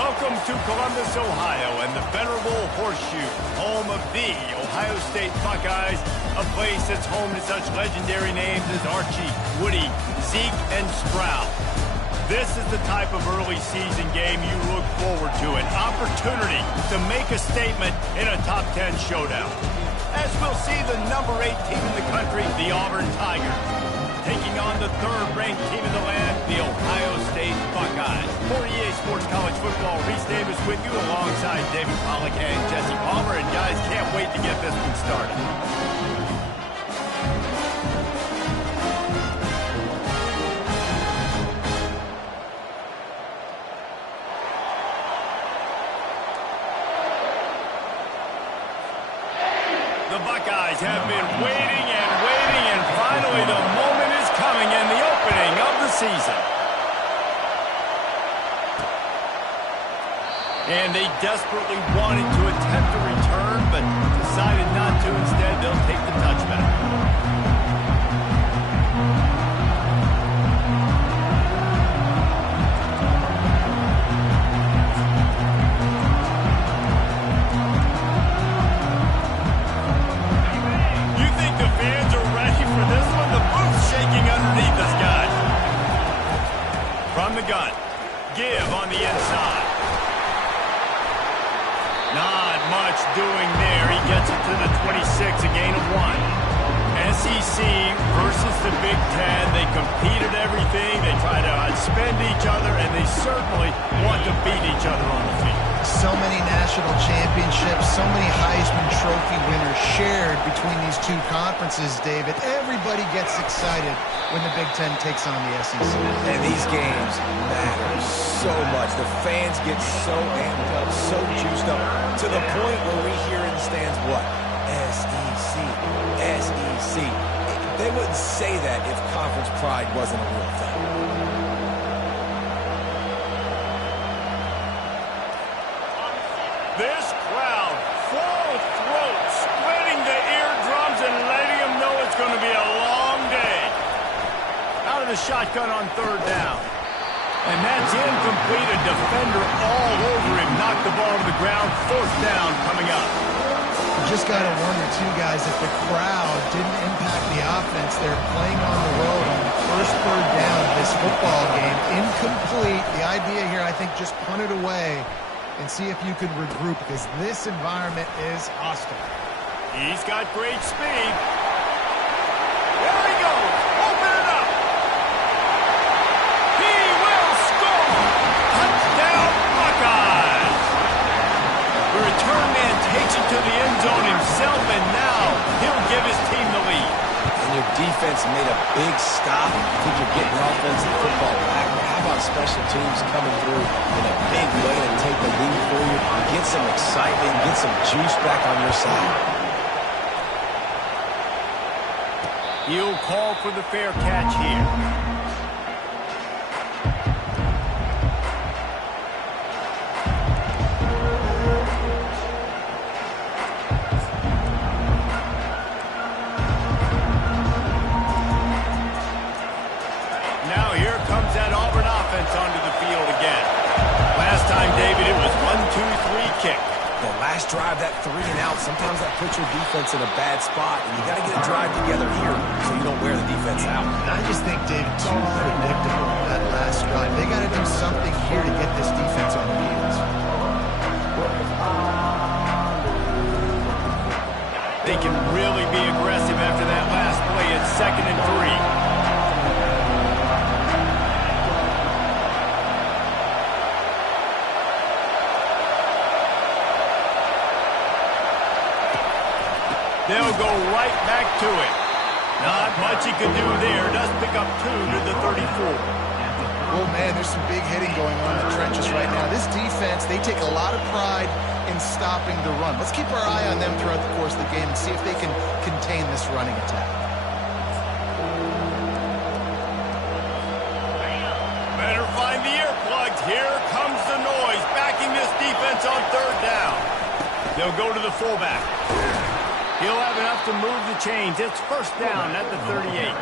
Welcome to Columbus, Ohio, and the venerable Horseshoe, home of the Ohio State Buckeyes, a place that's home to such legendary names as Archie, Woody, Zeke, and Stroud. This is the type of early season game you look forward to, an opportunity to make a statement in a top 10 showdown. As we'll see the number 8 team in the country, the Auburn Tigers, taking on the third-ranked team in the land, the Ohio State Buckeyes. For EA Sports College Football, Reese Davis with you alongside David Pollack and Jesse Palmer. And guys, can't wait to get this one started. The Buckeyes have been waiting and finally the moment is coming in the opening of the season. And they desperately wanted to attempt a return, but decided not to. Instead, they'll take the touchback. From the gun, give on the inside. Not much doing there. He gets it to the 26, a gain of 1. SEC versus the Big Ten. They compete at everything. They try to outspend each other, and they certainly want to beat each other on the field. So many national championships, so many Heisman Trophy winners shared between these two conferences, David. Everybody gets excited when the Big Ten takes on the SEC. And these games matter so much. The fans get so amped up, so juiced up, to the point where we hear in the stands, what? SEC, SEC. They wouldn't say that if conference pride wasn't a real thing. This crowd, full throat, splitting the eardrums and letting them know it's going to be a long day. Out of the shotgun on third down. And that's incomplete. A defender all over him. Knocked the ball to the ground. Fourth down coming up. You just got to wonder, too, guys, if the crowd didn't impact the offense. They're playing on the road on the first third down of this football game. Incomplete. The idea here, I think, just punt it away and see if you can regroup, because this environment is hostile. He's got great speed. There he goes. Open it up. He will score. Touchdown, Buckeyes. The return man takes it to the end zone himself, and now he'll give his team the lead. And your defense made a big stop. I think you're getting offensive football back. But how about special teams coming through in a big way to take the lead for you? Get some excitement, get some juice back on your side. He'll call for the fair catch here. Onto the field again. Last time, David, it was 1-2-3 kick. The last drive, that 3 and out, sometimes that puts your defense in a bad spot, and you got to get a drive together here so you don't wear the defense out. I just think, David, too predictable, that last drive. They got to do something here to get this defense on the heels. They can really be aggressive after that last play. It's 2nd and 3. They'll go right back to it. Not much he could do there. Does pick up 2 to the 34. Oh, man, there's some big hitting going on in the trenches right now. This defense, they take a lot of pride in stopping the run. Let's keep our eye on them throughout the course of the game and see if they can contain this running attack. Better find the earplugs. Here comes the noise, backing this defense on third down. They'll go to the fullback. He'll have enough to move the chains. It's first down at the 38.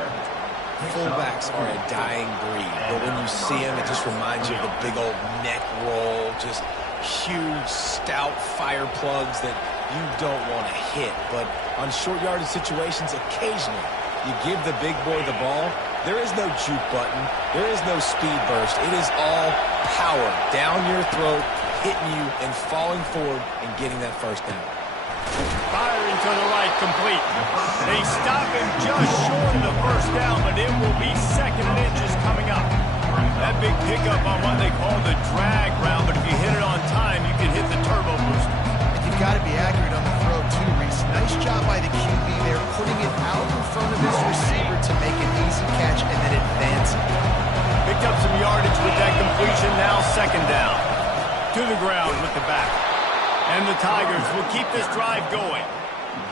Fullbacks are a dying breed, but when you see them, it just reminds you of the big old neck roll, just huge, stout fire plugs that you don't want to hit. But on short yardage situations, occasionally, you give the big boy the ball, there is no juke button, there is no speed burst. It is all power down your throat, hitting you and falling forward and getting that first down. Firing to the right, complete. They stop him just short of the first down, but it will be second and inches coming up. That big pickup on what they call the drag route, but if you hit it on time, you can hit the turbo booster. And you've got to be accurate on the throw, too, Reese. Nice job by the QB there, putting it out in front of his receiver to make an easy catch and then advancing. Picked up some yardage with that completion, now second down. To the ground with the back. And the Tigers will keep this drive going.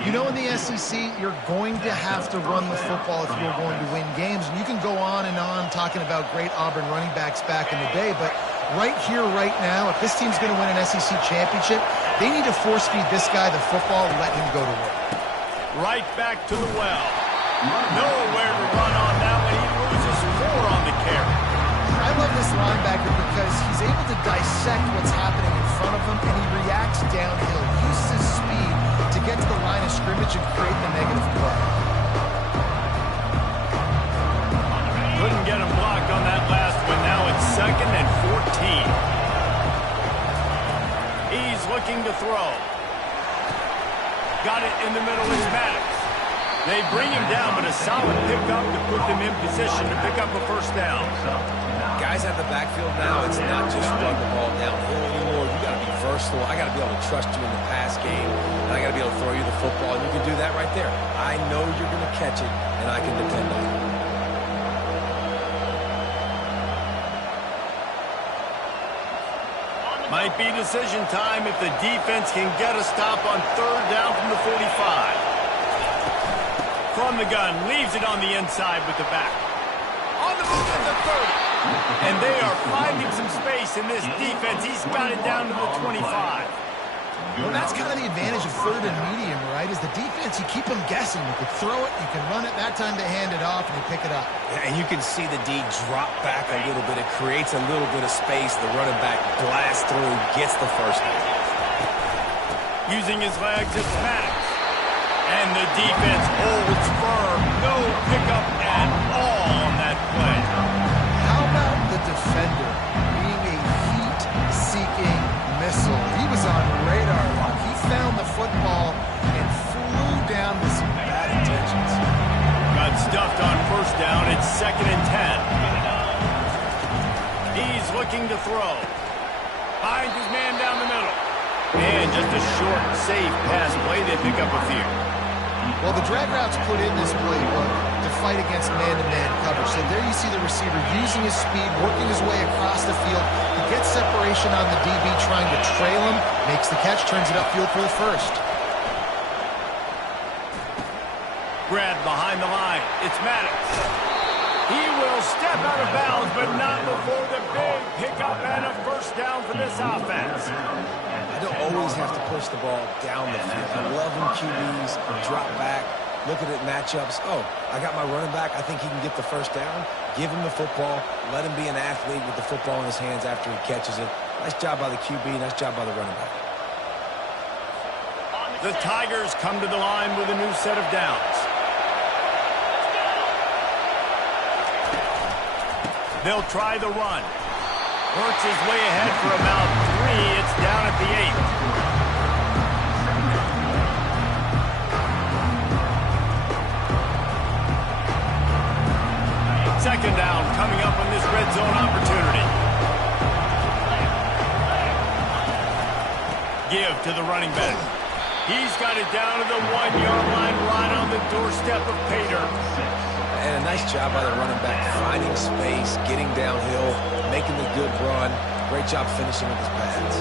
You know, in the SEC, you're going to have to run the football if you're going to win games. And you can go on and on talking about great Auburn running backs back in the day, but right here, right now, if this team's going to win an SEC championship, they need to force-feed this guy the football and let him go to work. Right back to the well. Nowhere to run on that one. He loses 4 on the carry. I love this linebacker because he's able to dissect what's happening in front of him, and he reacts downhill. He uses his speed to get to the line of scrimmage and create the negative play. Couldn't get him blocked on that last one. Now it's second and 14. He's looking to throw. Got it in the middle is Maddox. They bring him down, but a solid pickup to put them in position to pick up a first down. Guys at the backfield now, it's not just run the ball downhill anymore. You got to be versatile. I got to be able to trust you in the pass game, and I got to be able to throw you the football, and you can do that right there. I know you're going to catch it, and I can depend on it. Might be decision time if the defense can get a stop on third down from the 45. From the gun, leaves it on the inside with the back. On the move at the 30. And they are finding some space in this defense. He's got it down to the 25. Well, that's kind of the advantage of third and medium, right? Is the defense, you keep them guessing. You can throw it, you can run it. That time they hand it off and they pick it up. Yeah, and you can see the D drop back a little bit. It creates a little bit of space. The running back blasts through, gets the first down. Using his legs, it's Maddox. And the defense holds firm. No pickup at all on that play. How about the defender being a heat-seeking missile? He was on radar lock. He found the football and flew down with some bad intentions. Got stuffed on first down. It's second and 10. He's looking to throw. Finds his man down the middle. And just a short, safe pass play. They pick up a few. Well, the drag route's put in this playbook to fight against man-to-man coverage. So there you see the receiver using his speed, working his way across the field. He gets separation on the DB trying to trail him, makes the catch, turns it upfield for the first. Grab behind the line. It's Maddox. He will step out of bounds, but not before the big pickup and a first down for this offense. I don't always have to push the ball down the field. I love when QBs drop back, look at it matchups. Oh, I got my running back. I think he can get the first down. Give him the football. Let him be an athlete with the football in his hands after he catches it. Nice job by the QB. Nice job by the running back. The Tigers come to the line with a new set of downs. They'll try the run. Works his way ahead for about 3. It's down at the 8. Second down coming up on this red zone opportunity. Give to the running back. He's got it down to the 1-yard line, right on the doorstep of Pater. And a nice job by the running back, finding space, getting downhill, making the good run. Great job finishing with his pads.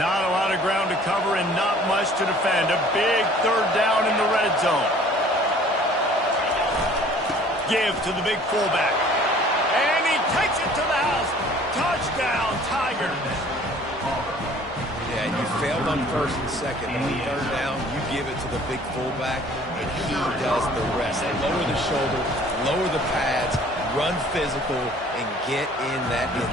Not a lot of ground to cover and not much to defend. A big third down in the red zone. Give to the big fullback. And he takes it to the house. Touchdown, Tigers. Yeah, you failed on first and second. On third down, you give it to the big fullback, and he does the rest. Lower the shoulder, lower the pads, run physical, and get in that end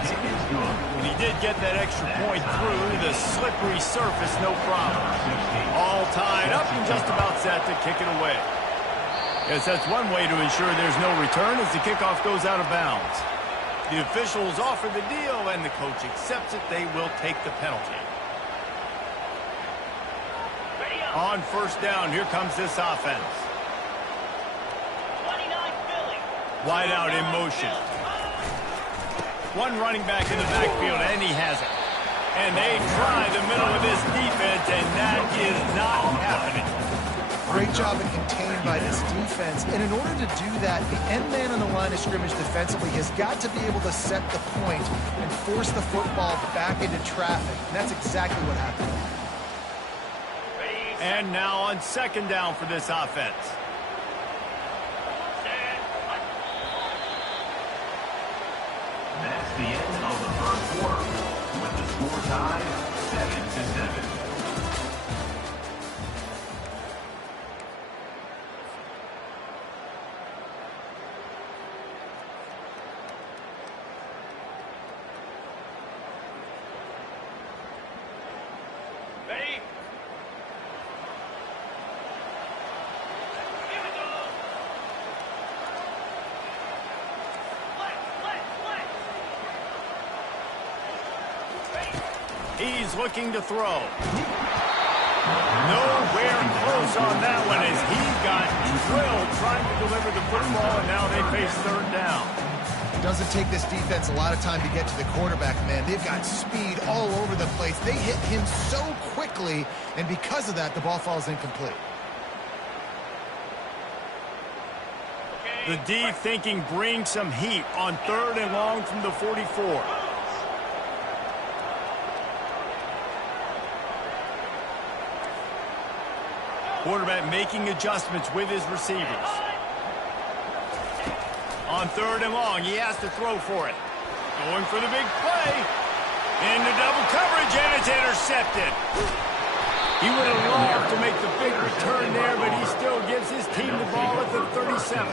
zone. He did get that extra point through the slippery surface, no problem. All tied up and just about set to kick it away. Yes, that's one way to ensure there's no return as the kickoff goes out of bounds. The officials offer the deal, and the coach accepts it. They will take the penalty. On first down, here comes this offense. Wide out in motion. One running back in the backfield, and he has it. And they try the middle of this defense, and that is not happening. Great job of containing by this defense. And in order to do that, the end man on the line of scrimmage defensively has got to be able to set the point and force the football back into traffic. And that's exactly what happened. And now on second down for this offense. That's the end of the first quarter, with the score tied 7-7. He's looking to throw. Nowhere close on that one as he got drilled trying to deliver the football, and now they face third down. It doesn't take this defense a lot of time to get to the quarterback, man. They've got speed all over the place. They hit him so quickly, and because of that, the ball falls incomplete. The D thinking bring some heat on third and long from the 44. Quarterback making adjustments with his receivers. On third and long, he has to throw for it. Going for the big play. Into double coverage, and it's intercepted. He would have loved to make the big return there, but he still gives his team the ball at the 37.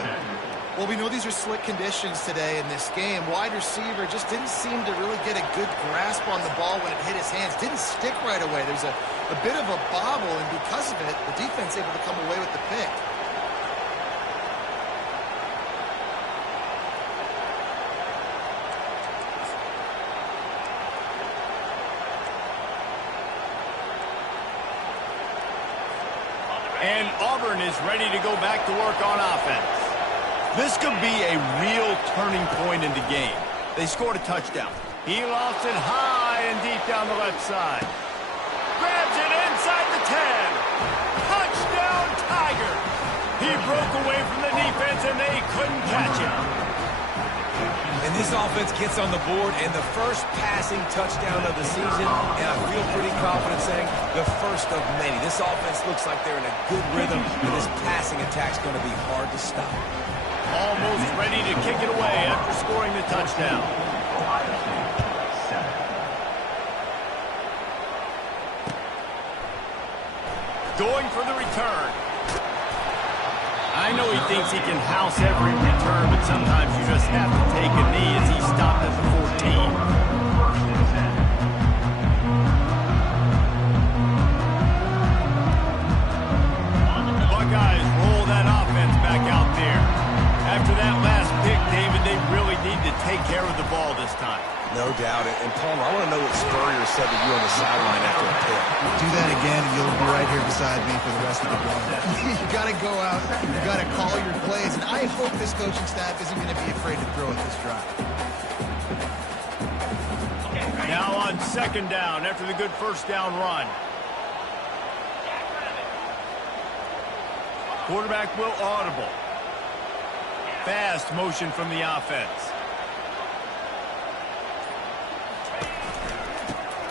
Well, we know these are slick conditions today in this game. Wide receiver just didn't seem to really get a good grasp on the ball when it hit his hands. Didn't stick right away. There's a bit of a bobble, and because of it, the defense able to come away with the pick. And Auburn is ready to go back to work on offense. This could be a real turning point in the game. They scored a touchdown. He lost it high and deep down the left side. Grabs it inside the 10. Touchdown, Tiger. He broke away from the defense, and they couldn't catch him. And this offense gets on the board, and the first passing touchdown of the season, and I feel pretty confident saying the first of many. This offense looks like they're in a good rhythm, and this passing attack's going to be hard to stop. Almost ready to kick it away after scoring the touchdown. Going for the return. I know he thinks he can house every return, but sometimes you just have to take a knee as he stopped at the 14. The Buckeyes roll that offense back out there. After that last pick, David, they really need to take care of the ball this time. No doubt. And Palmer, I want to know what Spurrier said to you on the sideline after the pick. Do that again, and you'll be right here beside me for the rest of the game. You got to go out. You got to call your plays, and I hope this coaching staff isn't going to be afraid to throw at this drive. Now on second down after the good first down run. Quarterback will audible. Fast motion from the offense.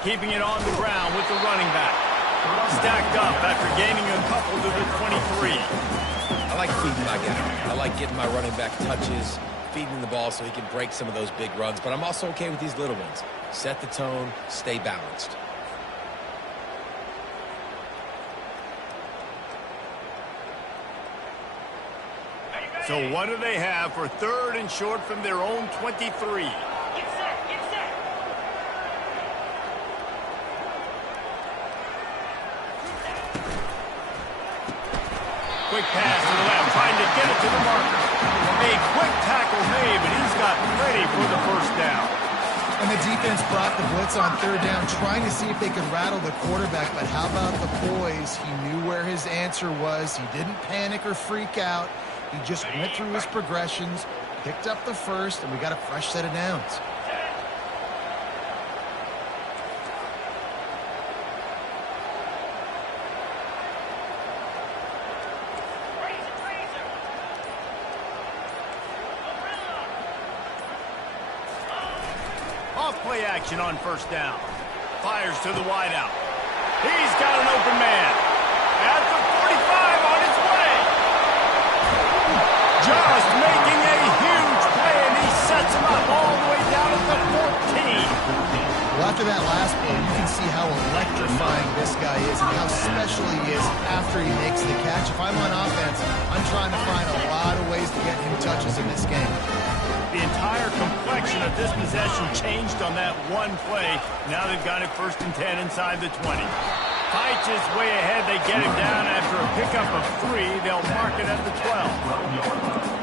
Keeping it on the ground with the running back. Stacked up after gaining a couple to the 23. I like feeding my guy. I like getting my running back touches, feeding the ball so he can break some of those big runs, but I'm also okay with these little ones. Set the tone, stay balanced. So what do they have for 3rd and short from their own 23? Get set, get set. Quick pass to the left, trying to get it to the marker. A quick tackle made, but he's got plenty for the first down. And the defense brought the blitz on 3rd down, trying to see if they could rattle the quarterback. But how about the poise? He knew where his answer was. He didn't panic or freak out. He just went through his progressions, picked up the first, and we got a fresh set of downs. Off-play action on 1st down. Fires to the wideout. He's got an open man. At the 45 on his way. Just making a huge play, and he sets him up all the way down at the 14. Well, after that last play, you can see how electrifying this guy is and how special he is after he makes the catch. If I'm on offense, I'm trying to find a lot of ways to get him touches in this game. The entire complexion of this possession changed on that one play. Now they've got it 1st and 10 inside the 20. Fights his way ahead. They get him down after a pickup of 3. They'll mark it at the 12.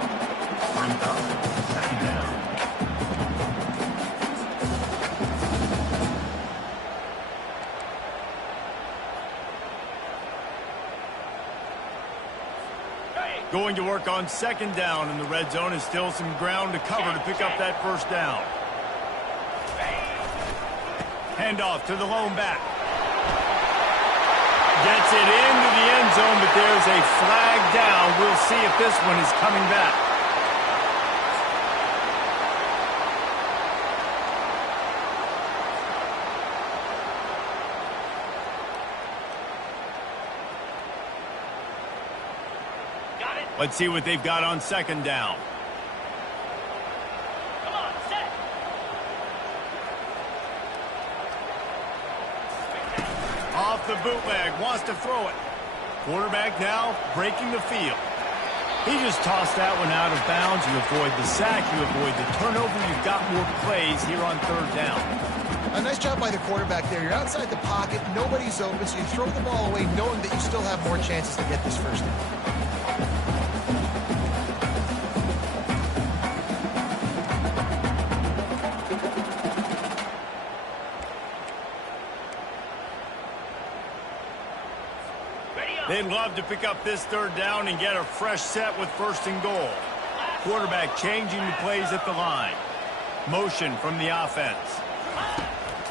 Going to work on 2nd down in the red zone is still some ground to cover to pick up that 1st down. Handoff to the lone back. Gets it into the end zone, but there's a flag down. We'll see if this one is coming back. Let's see what they've got on 2nd down. Come on, set. Off the bootleg, wants to throw it. Quarterback now breaking the field. He just tossed that one out of bounds. You avoid the sack, you avoid the turnover. You've got more plays here on 3rd down. A nice job by the quarterback there. You're outside the pocket, nobody's open, so you throw the ball away knowing that you still have more chances to get this 1st down. They'd love to pick up this 3rd down and get a fresh set with 1st and goal. Quarterback changing the plays at the line. Motion from the offense.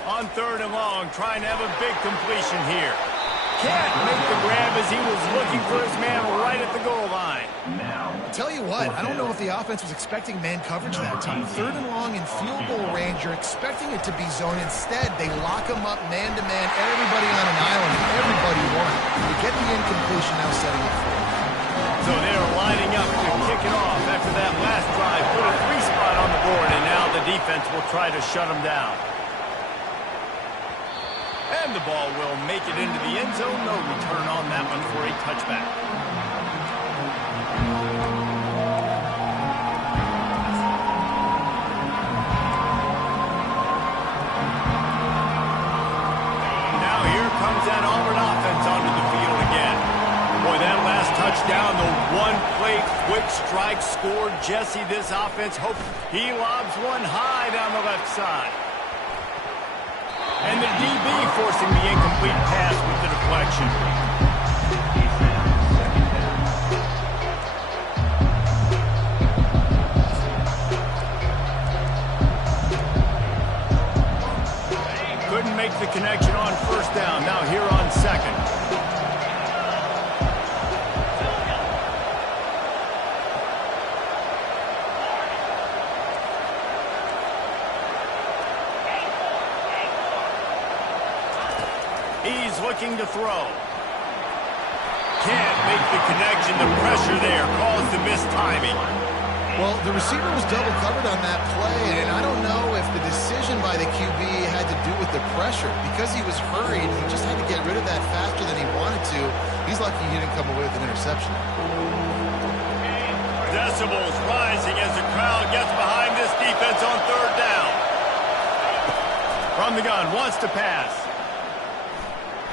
On 3rd and long, trying to have a big completion here. Can't make the grab as he was looking for his man right at the goal line. I'll tell you what, I don't know if the offense was expecting man coverage that time. 3rd and long in field goal range, you're expecting it to be zone. Instead, they lock him up man-to-man, everybody on an island, everybody won. You get the incompletion now setting it for. So they're lining up to kick it off after that last drive. Put a 3 spot on the board, and now the defense will try to shut them down. And the ball will make it into the end zone. No return on that one for a touchback. Now here comes that Auburn offense onto the field again. Boy, that last touchdown, the one-play quick strike scored Jesse. This offense hopes he lobs one high down the left side. And the DB forcing the incomplete pass with the deflection. Couldn't make the connection on 1st down. Now here on 2nd. He's looking to throw. Can't make the connection. The pressure there caused the mistiming. Well, the receiver was double covered on that play, and I don't know if the decision by the QB had to do with the pressure. Because he was hurried, he just had to get rid of that faster than he wanted to. He's lucky he didn't come away with an interception. Decibels rising as the crowd gets behind this defense on third down. From the gun, wants to pass.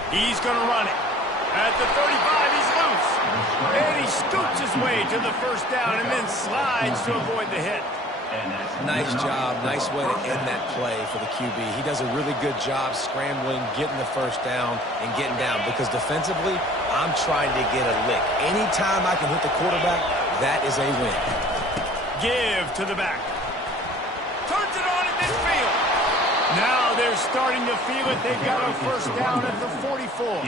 He's going to run it. At the 35, he's loose. And he scoots his way to the first down and then slides to avoid the hit. Nice job. Nice way to end that play for the QB. He does a really good job scrambling, getting the first down, and getting down. Because defensively, I'm trying to get a lick. Anytime I can hit the quarterback, that is a win. Give to the back. Turns it on in midfield. Now they're starting to feel it. They've got a first down at the 44.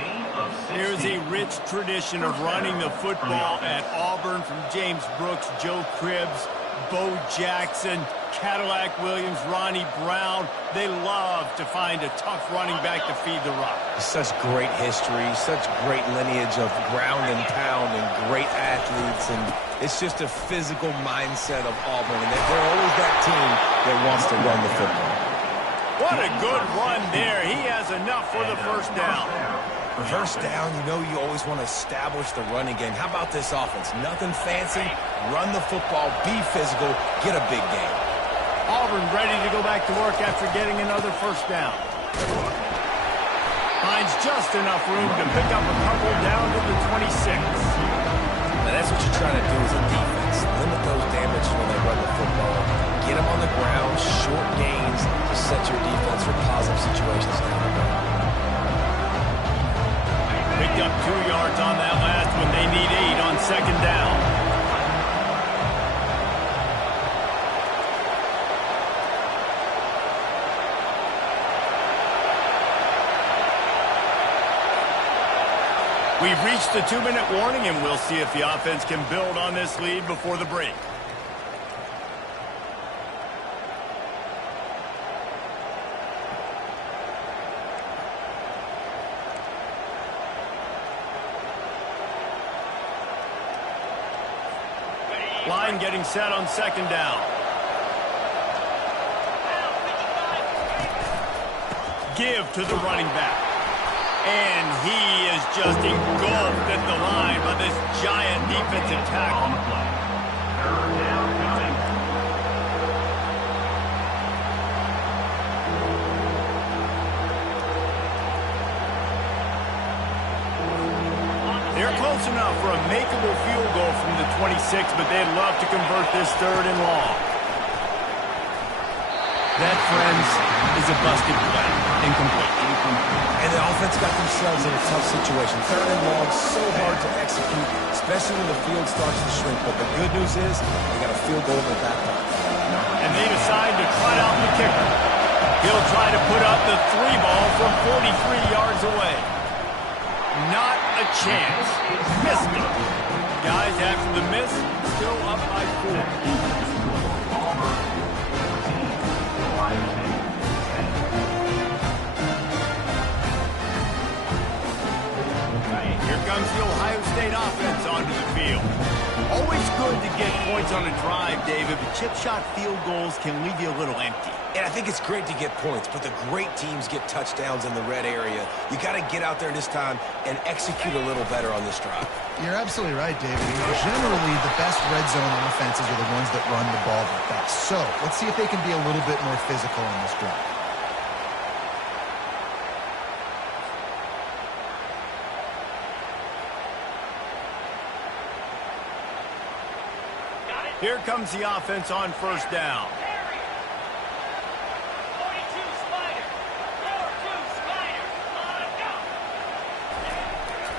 There's a rich tradition of running the football at Auburn from James Brooks, Joe Cribbs, Bo Jackson, Cadillac Williams, Ronnie Brown. They love to find a tough running back to feed the rock. Such great history, such great lineage of ground and pound and great athletes. And it's just a physical mindset of Auburn. And they're always that team that wants to run the football. What a good run there. He has enough for the first down. First down, you know you always want to establish the running game. How about this offense? Nothing fancy. Run the football, be physical, get a big game. Auburn ready to go back to work after getting another first down. Finds just enough room to pick up a couple down to the 26. Now that's what you're trying to do as a defense. Limit those damages when they run the football. Get them on the ground, short gains to set your defense for positive situations down the road. Picked up 2 yards on that last one. They need 8 on second down. We've reached the 2-minute warning, and we'll see if the offense can build on this lead before the break. Line getting set on second down. Give to the running back. And he is just engulfed at the line by this giant defensive tackle. Third down coming. They're close enough for a makeable field goal from the 26, but they'd love to convert this third and long. That, friends, is a busted play. Incomplete. And the offense got themselves in a tough situation. Third and long, so hard to execute, especially when the field starts to shrink. But the good news is they got a field goal in their back pocket. And they decide to trot out the kicker. He'll try to put up the 3 ball from 43 yards away. Not a chance. Missed it. Guys, after the miss, still up by 4. Here comes the Ohio State offense onto the field. Always good to get points on a drive, David, but chip shot field goals can leave you a little empty. And I think it's great to get points, but the great teams get touchdowns in the red area. You got to get out there this time and execute a little better on this drive. You're absolutely right, David. Generally, the best red zone offenses are the ones that run the ball the best. So let's see if they can be a little bit more physical on this drive. Here comes the offense on first down.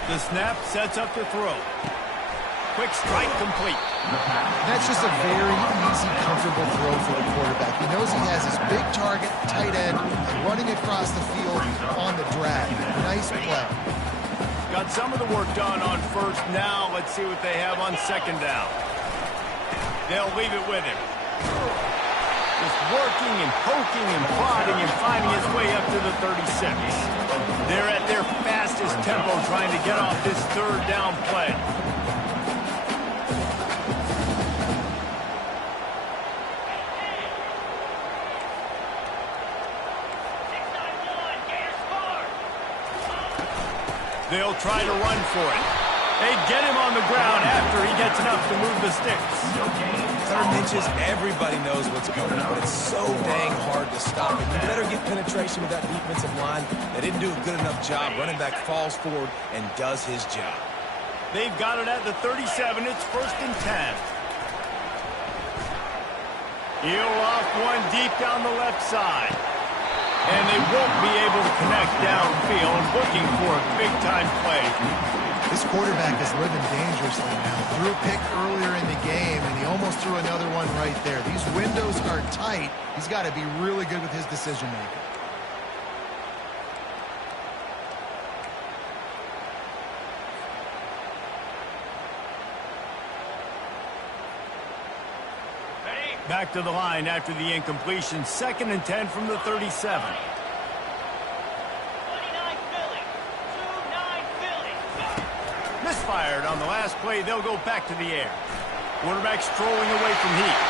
The snap sets up the throw. Quick strike complete. That's just a very easy, comfortable throw for the quarterback. He knows he has his big target, tight end, running across the field on the drag. Nice play. Got some of the work done on first. Now let's see what they have on second down. They'll leave it with him. Just working and poking and prodding and finding his way up to the 36. They're at their fastest tempo trying to get off this third down play. They'll try to run for it. They get him on the ground after he gets enough to move the sticks. 3rd inches, everybody knows what's coming, but it's so dang hard to stop it. You better get penetration with that defensive line. They didn't do a good enough job. Running back falls forward and does his job. They've got it at the 37. It's 1st and 10. He'll off one deep down the left side. And they won't be able to connect downfield, looking for a big-time play. This quarterback is living dangerously now. Threw a pick earlier in the game, and he almost threw another one right there. These windows are tight. He's got to be really good with his decision-making. Back to the line after the incompletion. 2nd and 10 from the 37. Misfired on the last play. They'll go back to the air. Quarterback strolling away from heat.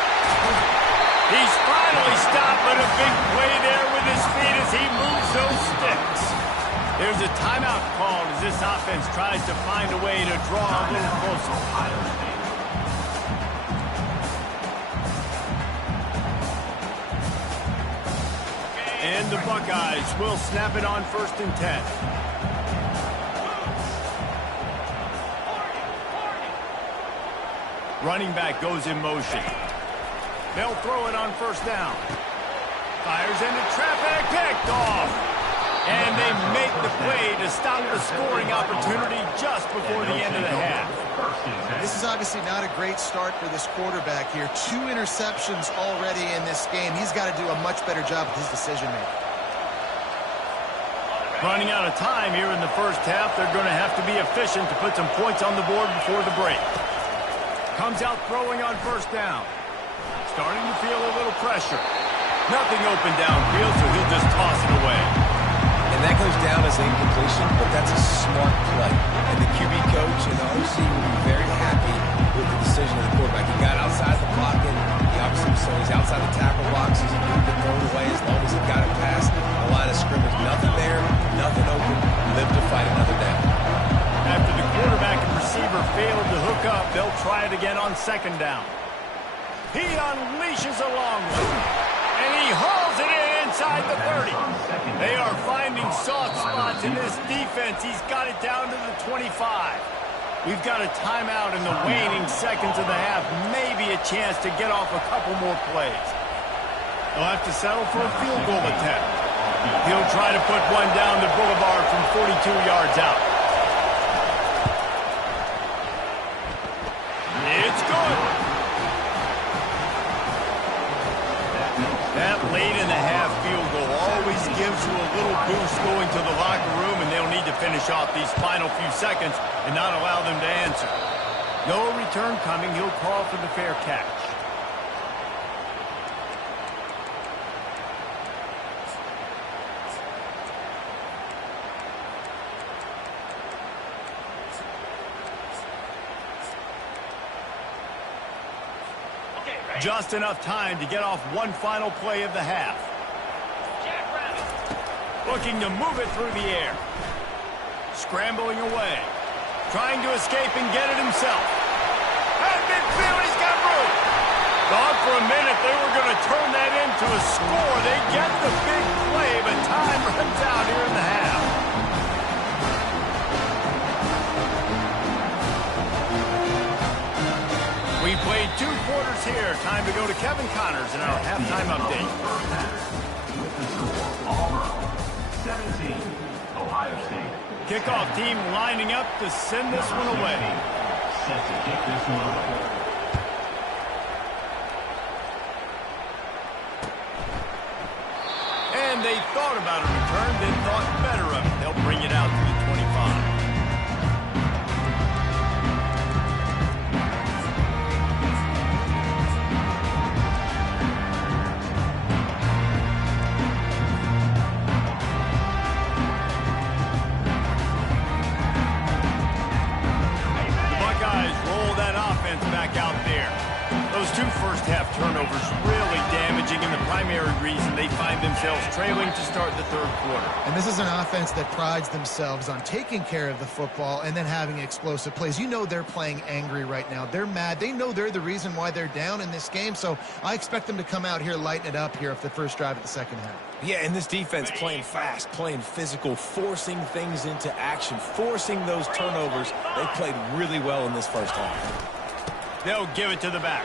He's finally stopped, but a big play there with his feet as he moves those sticks. There's a timeout called as this offense tries to find a way to draw a little closer. And the Buckeyes will snap it on 1st and 10. Running back goes in motion. They'll throw it on 1st down. Fires into traffic, picked off. And they make the play to stop the scoring opportunity just before the end of the half. This is obviously not a great start for this quarterback here. 2 interceptions already in this game. He's got to do a much better job with his decision-making. Running out of time here in the 1st half. They're going to have to be efficient to put some points on the board before the break. Comes out throwing on 1st down. Starting to feel a little pressure. Nothing open downfield, so he'll just toss it away. And that goes down as an incompletion, but that's a smart play. And the QB coach and the OC will be very happy with the decision of the quarterback. He got outside the pocket. He obviously, so he's outside the tackle box. He's moved it thrown away as long as he got it past the line of scrimmage. Nothing there, nothing open. Live to fight another down. After the quarterback and receiver failed to hook up, they'll try it again on 2nd down. He unleashes a long one, and he hauls it in inside the 30. They are finding soft spots in this defense. He's got it down to the 25. We've got a timeout in the waning seconds of the half. Maybe a chance to get off a couple more plays. They'll have to settle for a field goal attempt. He'll try to put one down the boulevard from 42 yards out. It's good. That late in the half field goal always gives you a little boost going to the locker room, and they'll need to finish off these final few seconds and not allow them to answer. No return coming. He'll call for the fair catch. Just enough time to get off one final play of the half. Looking to move it through the air. Scrambling away. Trying to escape and get it himself. At midfield, he's got room. Thought for a minute they were going to turn that into a score. They get the big play, but time runs out here in the half. We played 2 quarters here. Time to go to Kevin Connors in our halftime update. With the score, Auburn 17, Ohio State. Kickoff team lining up to send this one away. Set to kick this one away. And they thought about a return, then thought better of it. They'll bring it out to the 25. Back out there. Those 2 first-half turnovers really damaged damaging and the primary reason they find themselves trailing to start the third quarter. And this is an offense that prides themselves on taking care of the football and then having explosive plays. You know they're playing angry right now. They're mad. They know they're the reason why they're down in this game, so I expect them to come out here, lighten it up here for the first drive of the second half. Yeah, and this defense playing fast, playing physical, forcing things into action, forcing those turnovers. They played really well in this first half. They'll give it to the back.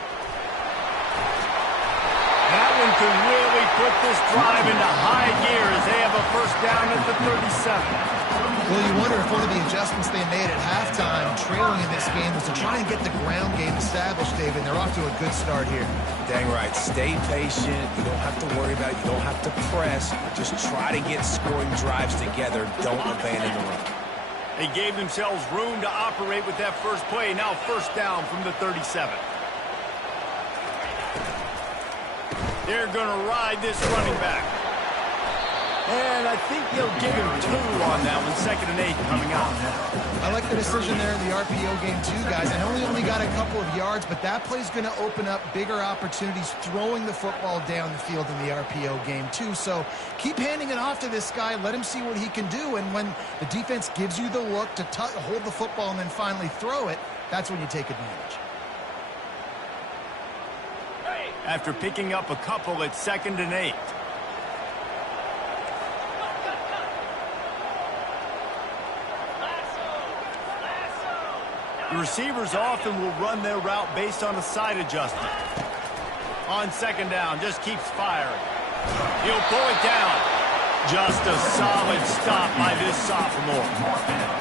That one could really put this drive into high gear as they have a first down at the 37. Well, you wonder if one of the adjustments they made at halftime, trailing in this game, was to try and get the ground game established, David. And they're off to a good start here. Dang right. Stay patient. You don't have to worry about it. You don't have to press. Just try to get scoring drives together. Don't abandon the run. They gave themselves room to operate with that first play. Now first down from the 37. They're going to ride this running back. And I think they'll give him 2 on that one. 2nd and 8 coming out. I like the decision there in the RPO game too, guys. I know he only got a couple of yards, but that play's going to open up bigger opportunities throwing the football down the field in the RPO game too. So keep handing it off to this guy. Let him see what he can do. And when the defense gives you the look to hold the football and then finally throw it, that's when you take advantage. After picking up a couple at 2nd and 8. The receivers often will run their route based on a side adjustment. On 2nd down, just keeps firing. He'll pull it down. Just a solid stop by this sophomore.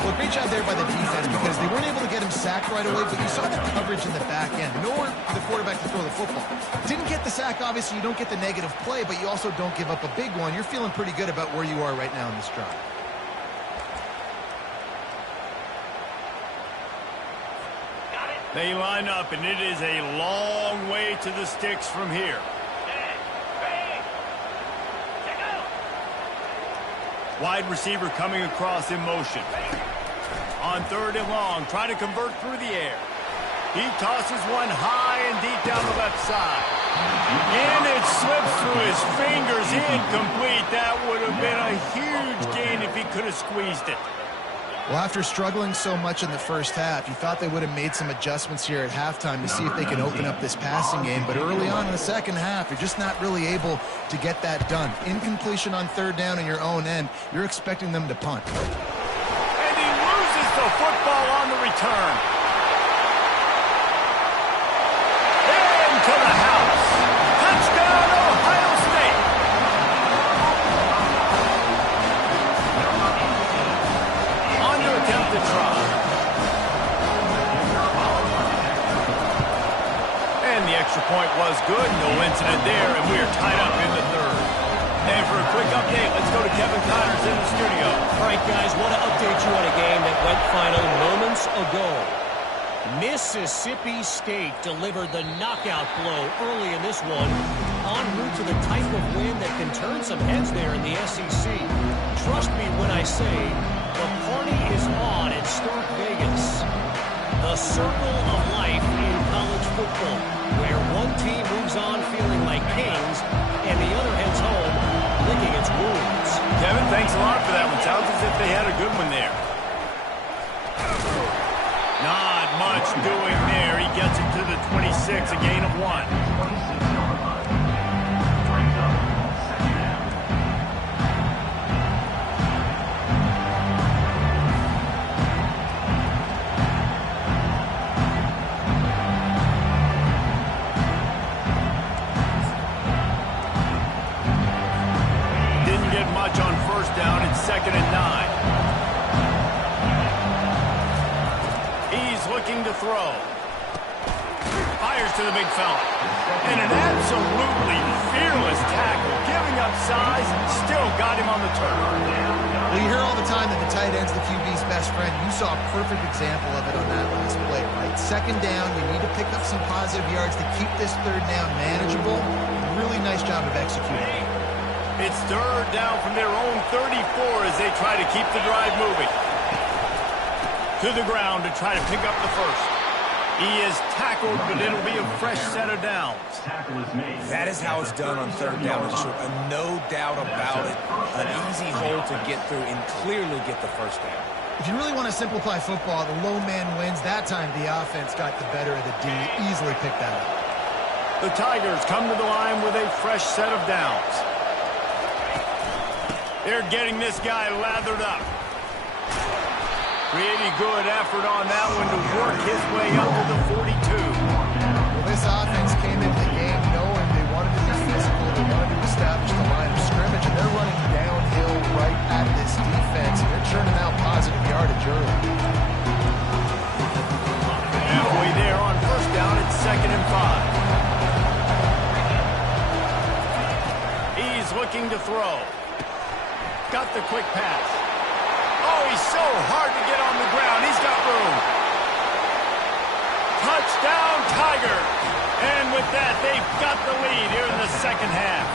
Well, great job there by the defense because they weren't able to get him sacked right away, but you saw the coverage in the back end. Nowhere for the quarterback to throw the football. Didn't get the sack, obviously. You don't get the negative play, but you also don't give up a big one. You're feeling pretty good about where you are right now in this drive. They line up, and it is a long way to the sticks from here. Wide receiver coming across in motion. On 3rd and long, try to convert through the air. He tosses one high and deep down the left side. And it slips through his fingers, incomplete. That would have been a huge gain if he could have squeezed it. Well, after struggling so much in the first half, you thought they would have made some adjustments here at halftime to see if they can open up this passing game. But early on in the second half, you're just not really able to get that done. Incompletion on 3rd down in your own end, you're expecting them to punt. And he loses the football on the return. Into the house. Touchdown, Ohio State. Attempt to try. And the extra point was good. No incident there, and we're tied up in the 3rd. And for a quick update, let's go to Kevin Connors in the studio. All right, guys, want to update you on a game that went final moments ago. Mississippi State delivered the knockout blow early in this one, en route to the type of win that can turn some heads there in the SEC. Trust me when I say the party is on in Stark Vegas. The circle of life in college football, where one team moves on feeling like kings and the other heads home licking its wounds. Kevin, thanks a lot for that one. Sounds as if they had a good one there. Not much doing there. He gets it to the 26, a gain of 1. Much on 1st down. It's 2nd and 9. He's looking to throw. Fires to the big fella. And an absolutely fearless tackle. Giving up size, still got him on the turn. Well, you hear all the time that the tight end's the QB's best friend. You saw a perfect example of it on that last play, right? 2nd down, you need to pick up some positive yards to keep this 3rd down manageable. Really nice job of executing. It's 3rd down from their own 34 as they try to keep the drive moving. To the ground to try to pick up the first. He is tackled, but it'll be a fresh set of downs. That is how it's done on third down and short. No doubt about it. An easy hole to get through and clearly get the first down. If you really want to simplify football, the low man wins. That time the offense got the better of the D. Easily picked that up. The Tigers come to the line with a fresh set of downs. They're getting this guy lathered up. Pretty good effort on that one to work his way up to the 42. Well, this offense came into the game knowing they wanted to be physical, they wanted to establish the line of scrimmage, and they're running downhill right at this defense. They're churning out positive yardage early. Halfway there on first down, it's 2nd and 5. He's looking to throw. Got the quick pass. Oh, he's so hard to get on the ground. He's got room. Touchdown, Tigers. And with that, they've got the lead here in the second half.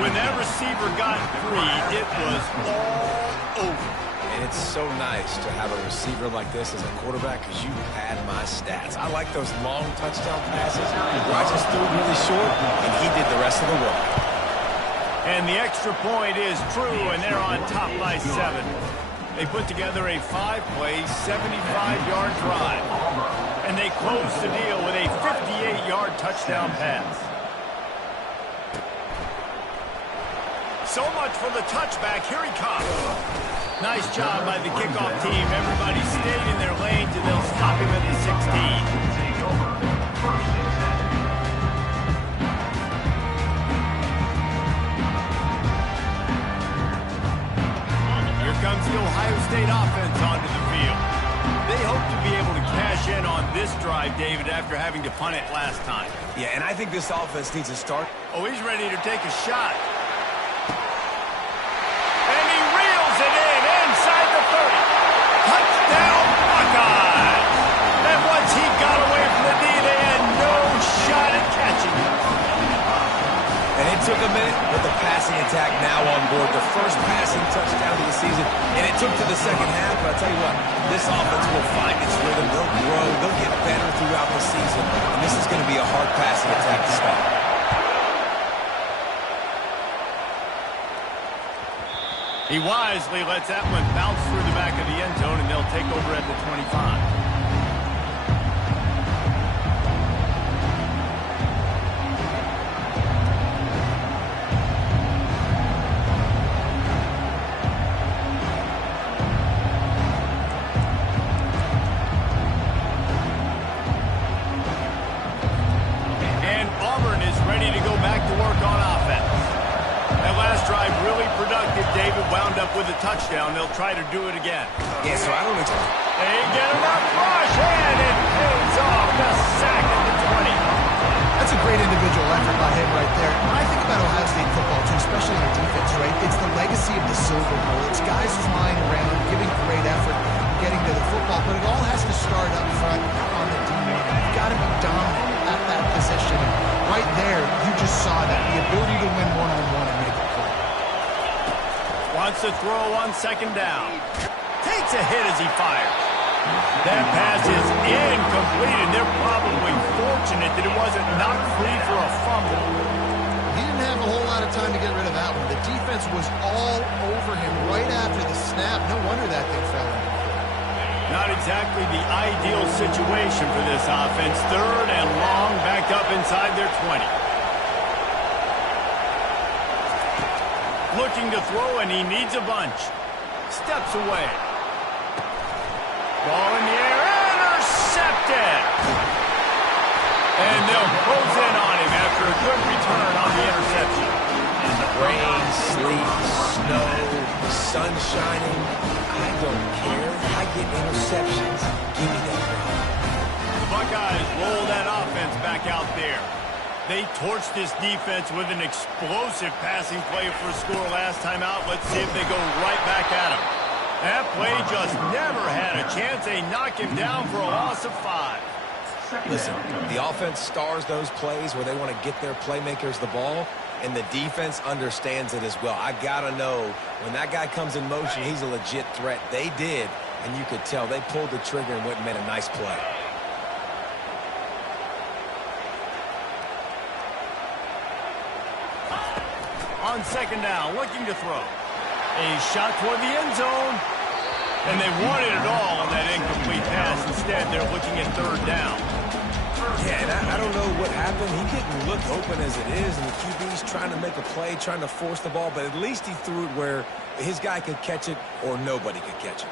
When that receiver got free, it was all over. And it's so nice to have a receiver like this as a quarterback because you pad my stats. I like those long touchdown passes where I just threw it really short, and he did the rest of the work. And the extra point is true, and they're on top by 7. They put together a 5-play, 75-yard drive. And they close the deal with a 58-yard touchdown pass. So much for the touchback. Here he comes. Nice job by the kickoff team. Everybody stayed in their lanes, and they'll stop him at the 16. Comes the Ohio State offense onto the field. They hope to be able to cash in on this drive, David, after having to punt it last time. Yeah, and I think this offense needs a start. Oh, he's ready to take a shot. And he reels it in inside the 30. Touchdown, Buckeyes! And once he got away from the D, they had no shot at catching him. And it took a minute, but the passing attack now on board. The first passing touchdown of the season, and it took to the second half. But I'll tell you what, this offense will find its rhythm. They'll grow. They'll get better throughout the season. And this is going to be a hard passing attack to stop. He wisely lets that one bounce through the back of the end zone, and they'll take over at the 25. With a touchdown, they'll try to do it again. Yeah, so I don't expect. They get enough rush, and it pays off. The sack at the 20. That's a great individual effort by him right there. When I think about Ohio State football, too, especially on defense, right, it's the legacy of the Silver Bowl. It's guys flying around, giving great effort, getting to the football, but it all has to start up front on the D-line. You've got to be dominant at that position. Right there, you just saw that, the ability to win one-on-one and make a play. Wants to throw on 2nd down. Takes a hit as he fires. That pass is incomplete, and they're probably fortunate that it wasn't knocked free for a fumble. He didn't have a whole lot of time to get rid of that one. The defense was all over him right after the snap. No wonder that thing fell in. Not exactly the ideal situation for this offense. 3rd and long, backed up inside their 20. Looking to throw, and he needs a bunch. Steps away. Ball in the air, intercepted! And they'll close in on him after a good return on the interception. Rain, sleet, snow, sun shining. I don't care. I get interceptions. Give me that ball. The Buckeyes roll that offense back out there. They torched this defense with an explosive passing play for a score last time out. Let's see if they go right back at him. That play just never had a chance. They knock him down for a loss of 5. Listen, the offense stars those plays where they want to get their playmakers the ball, and the defense understands it as well. I got to know when that guy comes in motion, he's a legit threat. They did, and you could tell they pulled the trigger and went and made a nice play. on second down, looking to throw. A shot toward the end zone. And they wanted it all on that incomplete pass. Instead, they're looking at third down. Yeah, and I don't know what happened. He didn't look open as it is, and the QB's trying to make a play, trying to force the ball, but at least he threw it where his guy could catch it or nobody could catch it.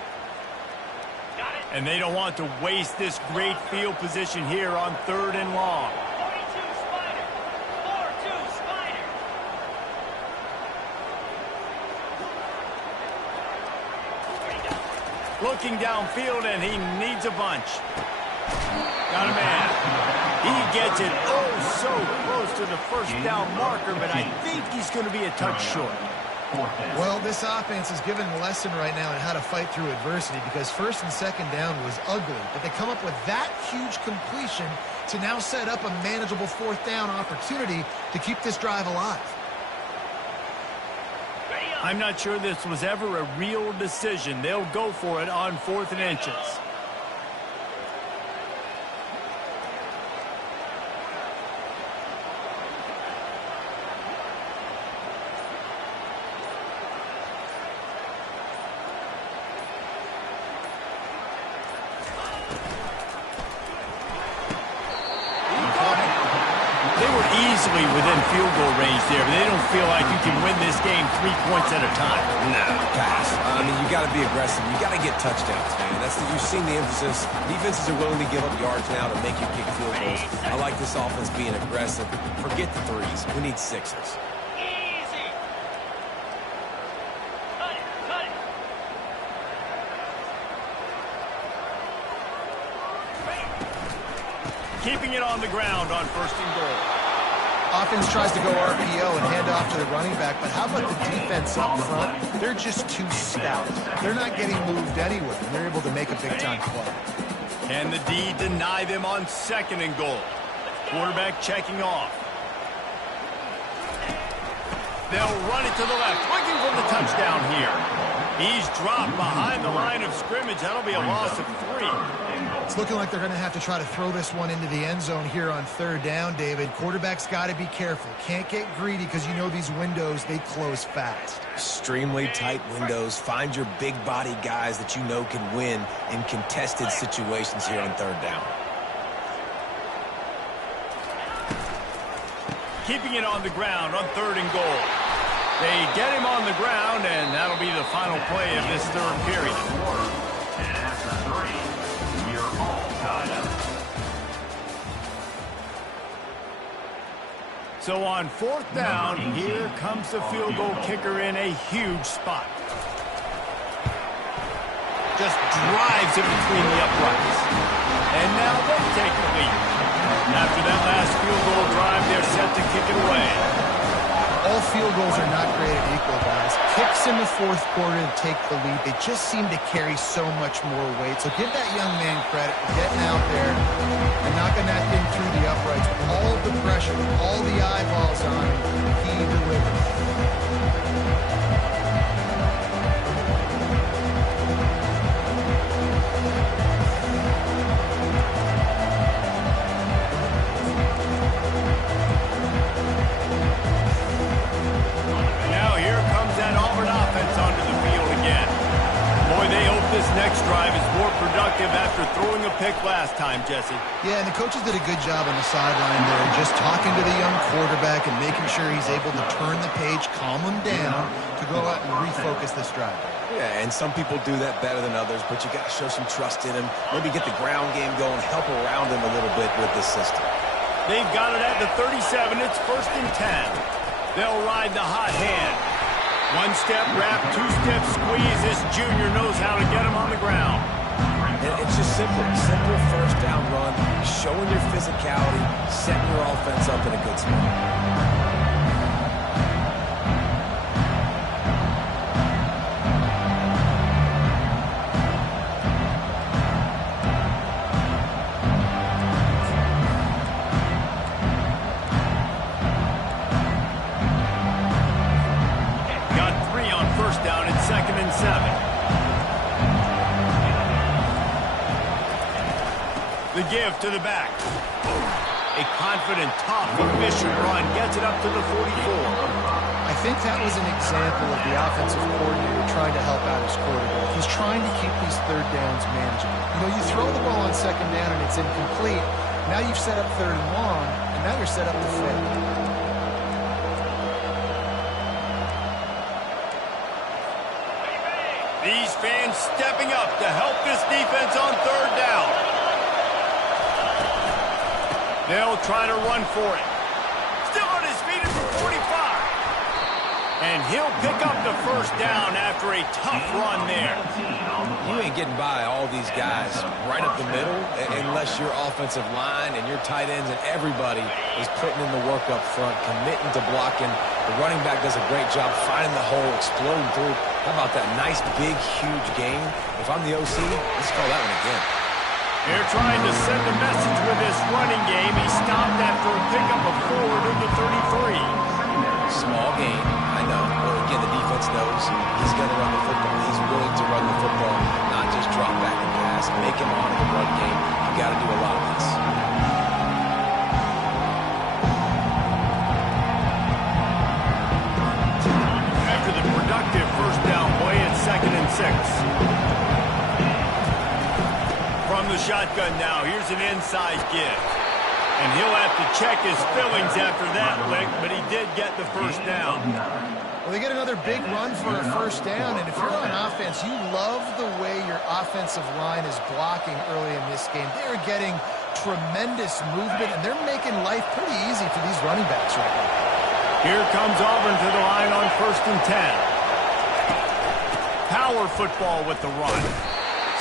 And they don't want to waste this great field position here on third and long. Looking downfield, and he needs a bunch. Got a man. He gets it so close to the first down marker, but I think he's going to be a touch short. Well, this offense is given a lesson right now on how to fight through adversity because first and second down was ugly, but they come up with that huge completion to now set up a manageable fourth down opportunity to keep this drive alive. I'm not sure this was ever a real decision. They'll go for it on 4th and inches. Easily within field goal range there, but they don't feel like you can win this game 3 points at a time. No, pass. I mean, you got to be aggressive. You got to get touchdowns, man. You've seen the emphasis. Defenses are willing to give up yards now to make you kick field goals. I like this offense being aggressive. Forget the threes. We need sixes. Keeping it on the ground on 1st and goal. Offense tries to go RPO and hand off to the running back, but how about the defense up front? They're just too stout. They're not getting moved anywhere, and they're able to make a big-time play. Can the D deny them on 2nd and goal? Quarterback checking off. They'll run it to the left, looking for the touchdown here. He's dropped behind the line of scrimmage. That'll be a loss of 3. It's looking like they're going to have to try to throw this one into the end zone here on 3rd down, David. Quarterback's got to be careful. Can't get greedy because you know these windows, they close fast. Extremely tight windows. Find your big body guys that you know can win in contested situations here on 3rd down. Keeping it on the ground on 3rd and goal. They get him on the ground, and that'll be the final play of this 3rd period. And after 3, you're all tied up. So on 4th down, here comes the field goal kicker in a huge spot. Just drives it between the uprights. And now they take the lead. After that last field goal drive, they're set to kick it away. All field goals are not created equal, guys. Kicks in the 4th quarter to take the lead. They just seem to carry so much more weight. So give that young man credit for getting out there and knocking that thing through the uprights with all the pressure, all the eyeballs on him. He delivered. This next drive is more productive after throwing a pick last time, Jesse. Yeah, and the coaches did a good job on the sideline there, just talking to the young quarterback and making sure he's able to turn the page, calm him down to go out and refocus this drive. Yeah, and some people do that better than others, but you got to show some trust in him. Maybe get the ground game going, help around him a little bit with this system. They've got it at the 37. It's 1st and 10. They'll ride the hot hand. 1-step wrap, 2-step squeeze. This junior knows how to get him on the ground. And it's just simple 1st down run, showing your physicality, setting your offense up in a good spot. The give to the back. A confident, tough, efficient run gets it up to the 44. I think that was an example of the offensive coordinator trying to help out his quarterback. He's trying to keep these third downs manageable. You know, you throw the ball on second down and it's incomplete. Now you've set up third and long, and now you're set up to fail. These fans stepping up to help this defense on third down. They'll try to run for it. Still on his feet at the 45. And he'll pick up the first down after a tough run there. You ain't getting by all these guys right up the middle unless your offensive line and your tight ends and everybody is putting in the work up front, committing to blocking. The running back does a great job finding the hole, exploding through. How about that nice, big, huge gain? If I'm the OC, let's call that one again. They're trying to send a message with this running game. He stopped after a pickup of 4 to the 33. Small gain, I know. But again, the defense knows he's going to run the football. He's willing to run the football, not just drop back and pass. Make him on in the run game. You got to do a lot of this. After the productive first down play, it's 2nd and 6. From the shotgun now, here's an inside give. And he'll have to check his fillings after that lick, but he did get the first down. Well, they get another big run for a first down, and if you're on offense, you love the way your offensive line is blocking early in this game. They are getting tremendous movement, and they're making life pretty easy for these running backs right now. Here comes Auburn to the line on 1st and 10. Power football with the run.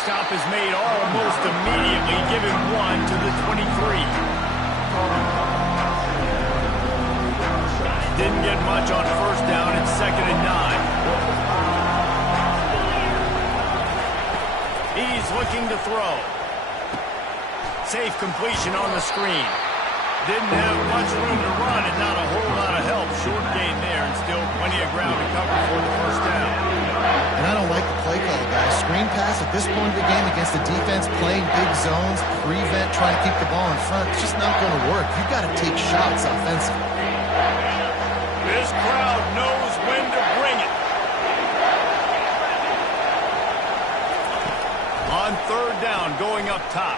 Stop is made almost immediately, giving 1 to the 23. Didn't get much on first down. It's 2nd and 9. He's looking to throw. Safe completion on the screen. Didn't have much room to run and not a whole lot of help. Short gain there and still plenty of ground to cover for the first down. And I don't like the play call, guys. Screen pass at this point of the game against the defense, playing big zones, prevent, trying to keep the ball in front. It's just not going to work. You've got to take shots offensively. This crowd knows when to bring it. On third down, going up top.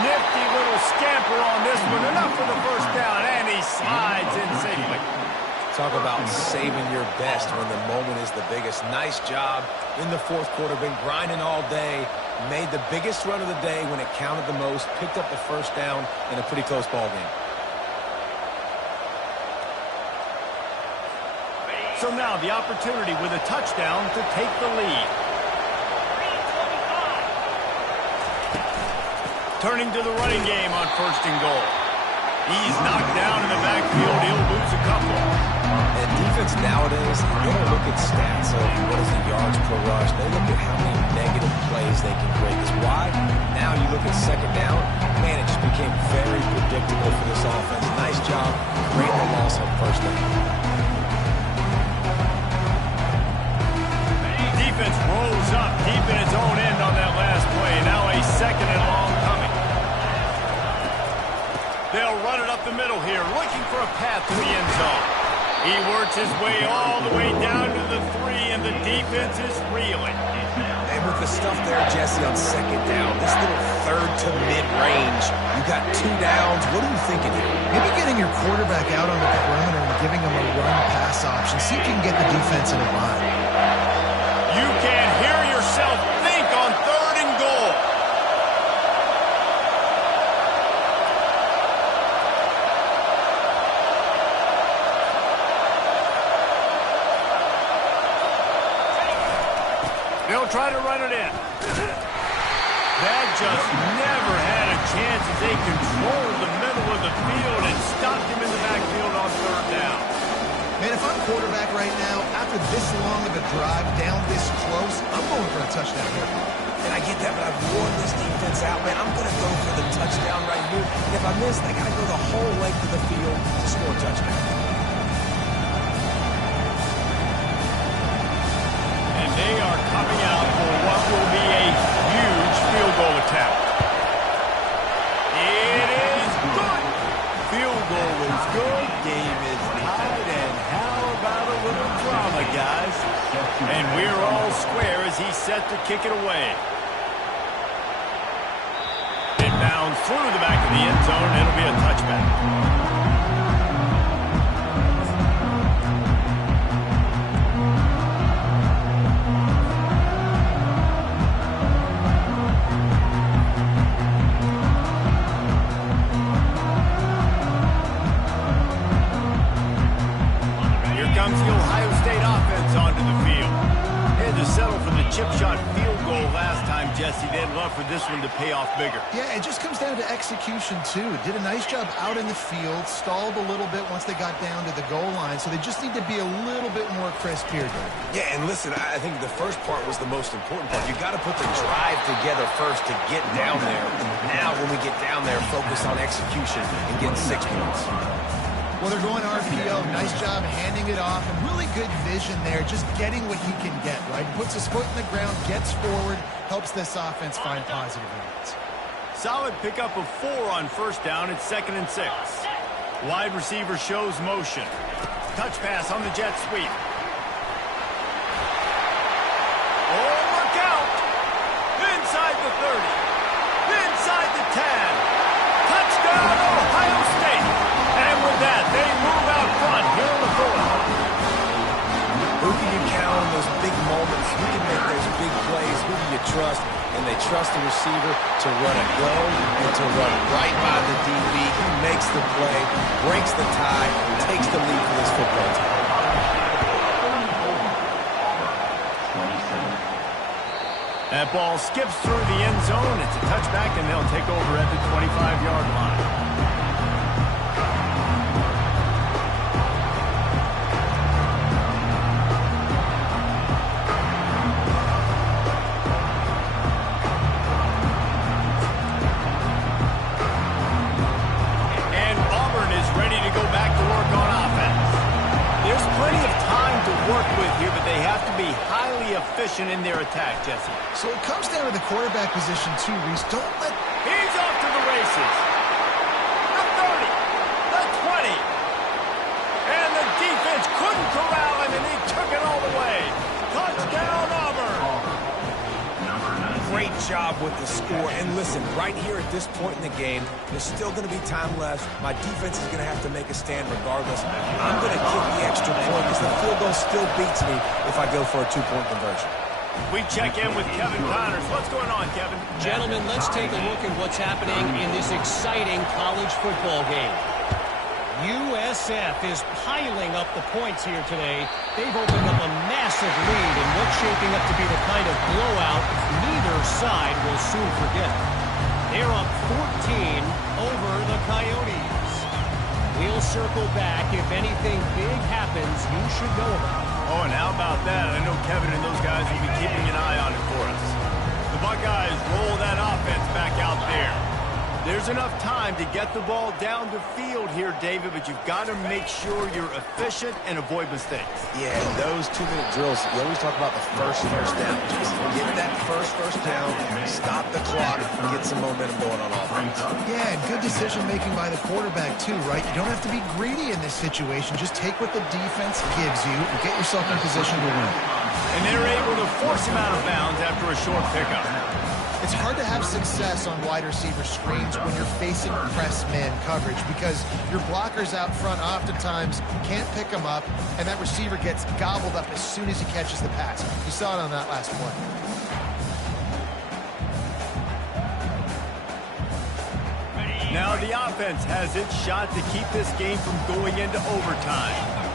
Nifty little scamper on this one. Enough for the first down, and he slides in safely. Talk about saving your best when the moment is the biggest. Nice job in the fourth quarter. Been grinding all day. Made the biggest run of the day when it counted the most. Picked up the first down in a pretty close ball game. So now the opportunity with a touchdown to take the lead. Turning to the running game on 1st and goal. He's knocked down in the backfield. He'll lose a couple. And defense nowadays, they don't look at stats of what is the yards per rush. They look at how many negative plays they can create. Because why? Now you look at second down, man, it just became very predictable for this offense. Nice job creating the loss on first down. Defense rolls up deep in its own end on that last play. Now a 2nd and long coming. They'll run it up the middle here, looking for a path to the end zone. He works his way all the way down to the 3, and the defense is reeling. And with the stuff there, Jesse, on second down, this little third to mid-range, you got 2 downs. What are you thinking here? Maybe getting your quarterback out on the perimeter and giving him a run-pass option. See if you can get the defense in a line. You can hear yourself think on 3rd and goal. They'll try to run it in. That just never had a chance as they controlled the middle of the field and stopped him in the backfield on 3rd down. Man, if I'm quarterback right now, after this long of a drive down this close, I'm going for a touchdown here. And I get that, but I've worn this defense out, man. I'm going to go for the touchdown right here. And if I miss, they got to go the whole length of the field to score a touchdown. And they are coming out for what will be a huge field goal attempt. It is good. And we're all square as he's set to kick it away. It bounds through the back of the end zone, and it'll be a touchback. Comes the Ohio State offense onto the field. Had to settle for the chip shot field goal last time, Jesse. They'd love for this one to pay off bigger. Yeah, it just comes down to execution, too. Did a nice job out in the field, stalled a little bit once they got down to the goal line, so they just need to be a little bit more crisp here, Dave. Yeah, and listen, I think the first part was the most important part. You got to put the drive together first to get down there. Now, when we get down there, focus on execution and get 6 points. Well, they're going RPO. Nice job handing it off, and really good vision there, just getting what he can get, right? Puts his foot in the ground, gets forward, helps this offense find positive yards. Solid pickup of 4 on first down. It's 2nd and 6. Wide receiver shows motion. Touch pass on the jet sweep. Oh, look out! Inside the 30. Inside the 10. Touchdown, Ohio State! And with that, they move out front here in the 4th. Who can you count on those big moments? Who can make those big plays? Who do you trust? And they trust the receiver to run a go and to run right by the DB. He makes the play, breaks the tie, takes the lead for this football team. That ball skips through the end zone. It's a touchback, and they'll take over at the 25-yard line. Efficient in their attack, Jesse. So it comes down to the quarterback position too, Reese. Don't let... He's off to the races. The 30, the 20. And the defense couldn't corral him, and he took it all the way. Touchdown, Auburn. Great job with the score. And listen, right here at this point in the game, there's still going to be time left. My defense is going to have to make a stand regardless. I'm going to kick the extra point because the field goal still beats me if I go for a 2-point conversion. We check in with Kevin Connors. What's going on, Kevin? Gentlemen, let's take a look at what's happening in this exciting college football game. USF is piling up the points here today. They've opened up a massive lead in what's shaping up to be the kind of blowout neither side will soon forget. They're up 14 over the Coyotes. We'll circle back. If anything big happens, you should know about it. Oh, and how about that? I know Kevin and those guys will be keeping an eye on it for us. The Buckeyes roll that offense back out there. There's enough time to get the ball down the field here, David, but you've got to make sure you're efficient and avoid mistakes. Yeah, and those 2-minute drills, you always talk about the first down. Just get that first down, stop the clock, and get some momentum going on offense. Yeah, and good decision-making by the quarterback, too, right? You don't have to be greedy in this situation. Just take what the defense gives you and get yourself in position to win. And they're able to force him out of bounds after a short pickup. It's hard to have success on wide receiver screens when you're facing press man coverage because your blockers out front oftentimes can't pick them up, and that receiver gets gobbled up as soon as he catches the pass. You saw it on that last play. Now the offense has its shot to keep this game from going into overtime.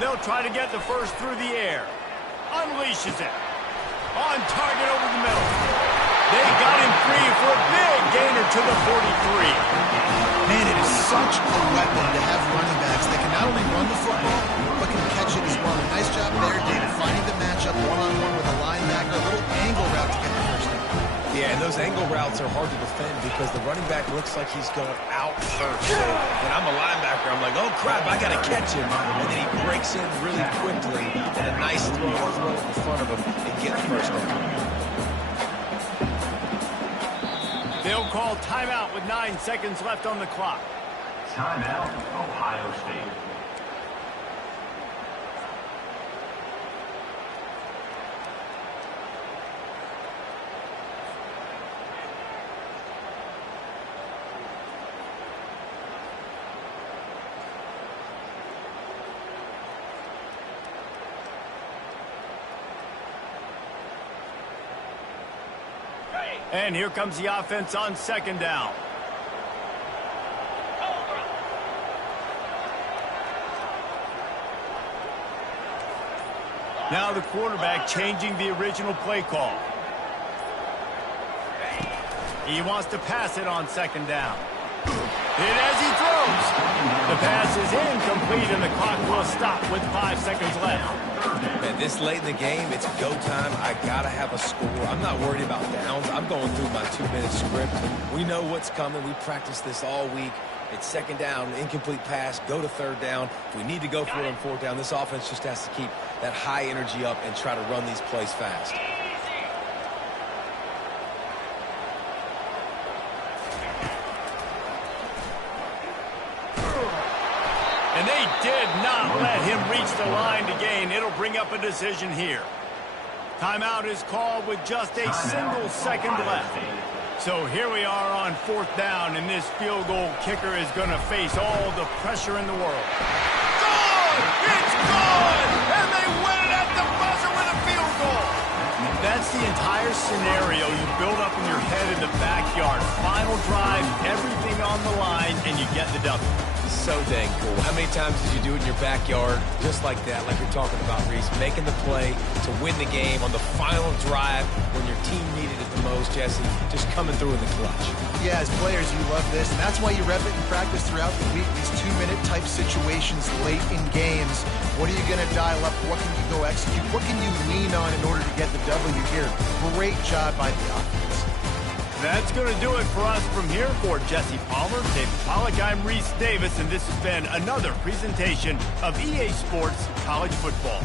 They'll try to get the first through the air. Unleashes it. On target over the middle. They got him free for a big gainer to the 43. Man, it is such a weapon to have running backs that can not only run the football, but can catch it as well. A nice job there, David, finding the matchup one-on-one with a linebacker, a little angle route to get the first down. Yeah, and those angle routes are hard to defend because the running back looks like he's going out first. So when I'm a linebacker, I'm like, oh, crap, I got to catch him. And then he breaks in really quickly and a nice throw in front of him and get the first down. They'll They'll call timeout with 9 seconds left on the clock. Timeout, Ohio State. And here comes the offense on 2nd down. Now the quarterback changing the original play call. He wants to pass it on 2nd down. Hit as he throws. The pass is incomplete, and the clock will stop with 5 seconds left. Man, this late in the game, it's go time. I got to have a score. I'm not worried about downs. I'm going through my 2-minute script. We know what's coming. We practiced this all week. It's 2nd down, incomplete pass, go to 3rd down. If we need to go for it on 4th down, this offense just has to keep that high energy up and try to run these plays fast. And they did not let him reach the line to gain. It'll bring up a decision here. Timeout is called with just a single second left. So here we are on 4th down, and this field goal kicker is going to face all the pressure in the world. Good! It's good! And they win it at the buzzer with a field goal. That's the entire scenario you build up in your head in the backyard. Final drive, everything on the line, and you get the W. So dang cool. How many times did you do it in your backyard just like that, like you're talking about, Reese? Making the play to win the game on the final drive when your team needed it the most, Jesse. Just coming through in the clutch. Yeah, as players, you love this, and that's why you rep it in practice throughout the week. These 2-minute type situations late in games. What are you going to dial up? What can you go execute? What can you lean on in order to get the W here? Great job by the offense. That's going to do it for us from here. For Jesse Palmer, David Pollack, I'm Reese Davis, and this has been another presentation of EA Sports College Football.